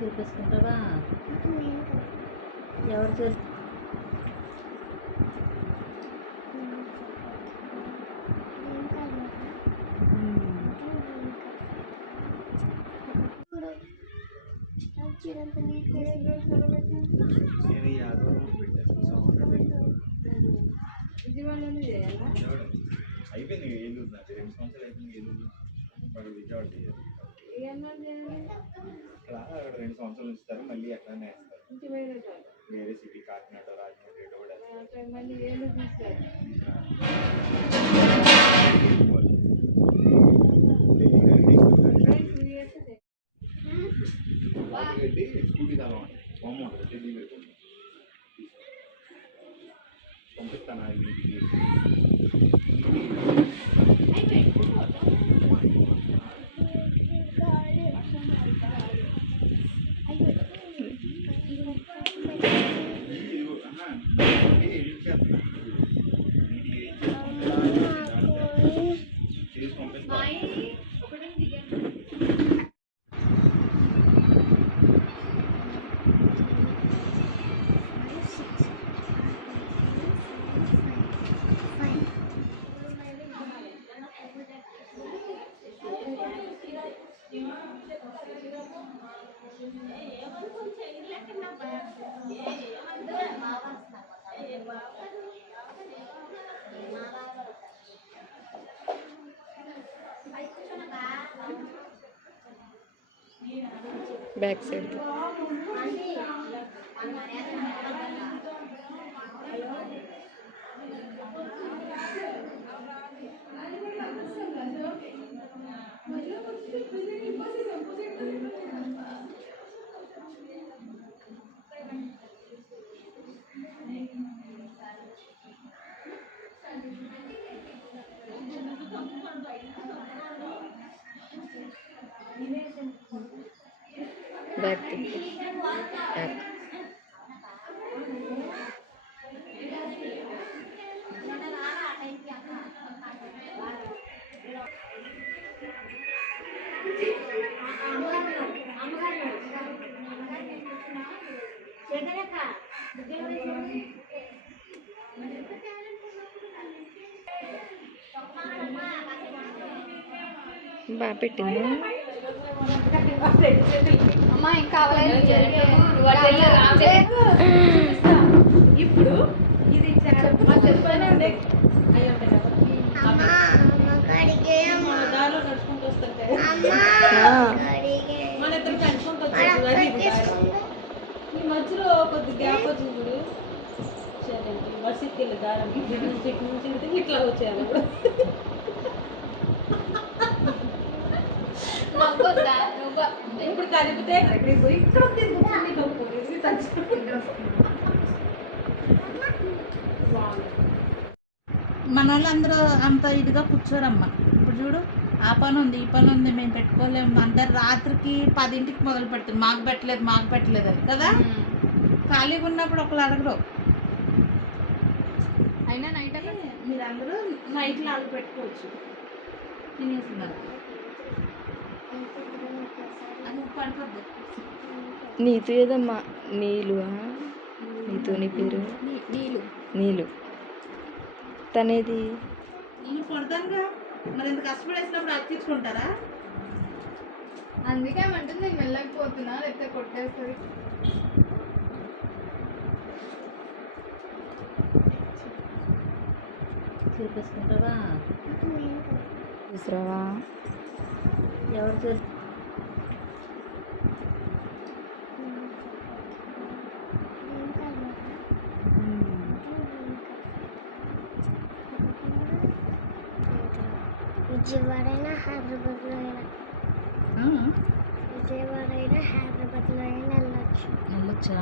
చూపించుకుంటావా? ఎవరు చూ అయిపోయింది. ఏలూరు నాకు 2 సంవత్సరాలు అయిపోయింది. ఏలూరు అక్కడ విజయవాడ అక్కడ 2 సంవత్సరాలు ఇస్తారు. మళ్ళీ ఎక్కడనే వేస్తారు. వేరే సిటీ కాకినాడ రాజమండ్రి కూడా పెట్టి స్కూటీ కాలం బొమ్మ ఢిల్లీ పెట్టుకుంటాం. పంపిస్తాను ఇంటికి. బ్యాక్ సైడ్ బ్యాక్ బ్యాక్ బాగా పెట్టింది. అమ్మా ఇంకా ఇప్పుడు ఇది చెప్పానండి. దారిలో నడుచుకుంటూ వస్తుంటే మన ఇద్దరు నడుచుకుంటూ వచ్చారు. ఈ మధ్యలో కొద్ది గ్యాప్ వచ్చింది. ఇప్పుడు బస్సుకి వెళ్ళి దారం నుంచి ఇట్లా వచ్చారు. ఇప్పుడు కలిపితే ఇక్కడ మన వాళ్ళందరూ అంత ఇదిగా కూర్చోరమ్మా. ఇప్పుడు చూడు, ఆ పని ఉంది ఈ పని ఉంది మేము పెట్టుకోలేము. అందరు రాత్రికి 10ంటికి మొదలు పెడతారు. మాకు పెట్టలేదు అని కదా. ఖాళీగా ఉన్నప్పుడు ఒకళ్ళు అడగరు. అయినా నైట్ మీరు అందరూ నైట్ లాగా పెట్టుకోవచ్చు. తినేస్తున్నారు. అది పడుతుంది. నీతు ఏదమ్మా? నీలు నీతు నీ పేరు? నీలు. తనేది నేను పడతానుగా. మరి ఎంత కష్టపడేసినప్పుడు అతికించుకుంటారా? అందుకే ఏమంటుంది నేను వెళ్ళకపోతున్నా, లేకపోతే కొట్టేస్తుంది. చూపించుకుంటావా? చూసావా? ఎవరు చూ విజయవాడ అయినా హైదరాబాద్లో అయినా వెళ్ళొచ్చు. వెళ్ళొచ్చా?